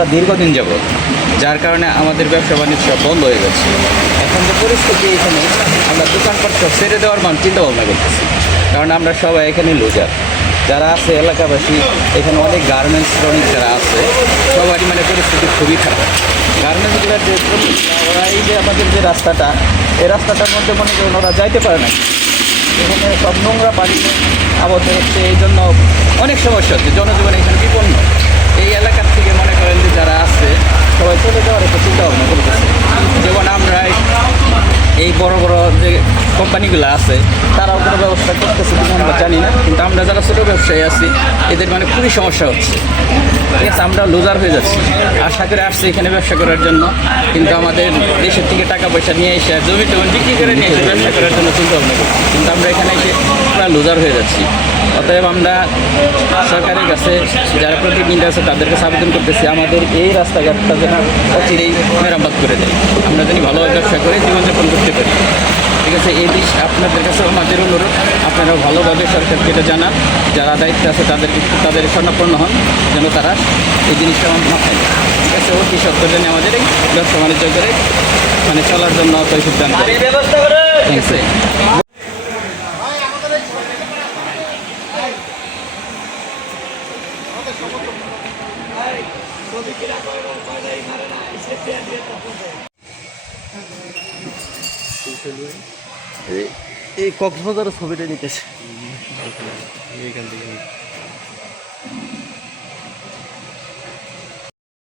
রাস্তা দীর্ঘদিন যাবত, যার কারণে আমাদের ব্যবসা বাণিজ্য সব বন্ধ হয়ে গেছে। এখন যে পরিস্থিতি, এখানে আমরা দোকানপাট সব ছেড়ে দেওয়ার চিন্তা ভাবনা করতেছি, কারণ আমরা সবাই এখানে লুজার যারা আছে এলাকাবাসী। এখানে অনেক গার্মেন্টস শ্রমিক যারা আছে, সবারই পরিস্থিতি খুবই খারাপ। গার্মেন্টসগুলোর যে ওরা এই যে আমাদের যে রাস্তাটা, এই রাস্তাটার মধ্যে মনে করেন ওরা যাইতে পারে না, এখানে সব নোংরা পানি আবদ্ধ হচ্ছে, এই জন্য অনেক সমস্যা হচ্ছে, জনজীবন এখানে বিপন্ন। এই এলাকার থেকে মনে করেন যে যারা আছে সবাই চলে যাওয়ার একটা চিন্তা ভাবনা করতেছে। যেমন আমরা এই বড় বড় যে কোম্পানিগুলো আছে তারাও কোনো ব্যবস্থা করতেছে কিনা আমরা জানি না, কিন্তু আমরা যারা ছোটো ব্যবসায়ী আছি এদের খুবই সমস্যা হচ্ছে। ঠিক আছে, আমরা লুজার হয়ে যাচ্ছি। আশা করে আসছি এখানে ব্যবসা করার জন্য, কিন্তু আমাদের দেশের থেকে টাকা পয়সা নিয়ে এসে জমি টমি বিক্রি করে নিয়ে এসে ব্যবসা করার জন্য চিন্তা ভাবনা করছি, কিন্তু আমরা এখানে এসে পুরো লুজার হয়ে যাচ্ছি। অতএব আমরা সরকারের কাছে যারা প্রতিনিধি আছে তাদের কাছে আবেদন করতেছি, আমাদের এই রাস্তাঘাটটা যেন অচিরেই মেরামত করে দেয়, আমরা যেন ভালোভাবে ব্যবসা করে জীবনযাপন করতে পারি। ঠিক আছে, এই দিক আপনাদের কাছে আমাদের অনুরোধ, আপনারাও ভালোভাবে সরকারকে এটা জানান, যারা দায়িত্বে আছে তাদের স্বর্ণাপন্ন হন, যেন তারা এই জিনিসটা মাথায় নেয়। ঠিক আছে, অতি সত্তর জন্য আমাদের এই ব্যবসা বাণিজ্য করে চলার জন্য তৈরি দান করে। ঠিক আছে। এই কক্সবাজারের ছবিটা নিতেছে এইখান থেকে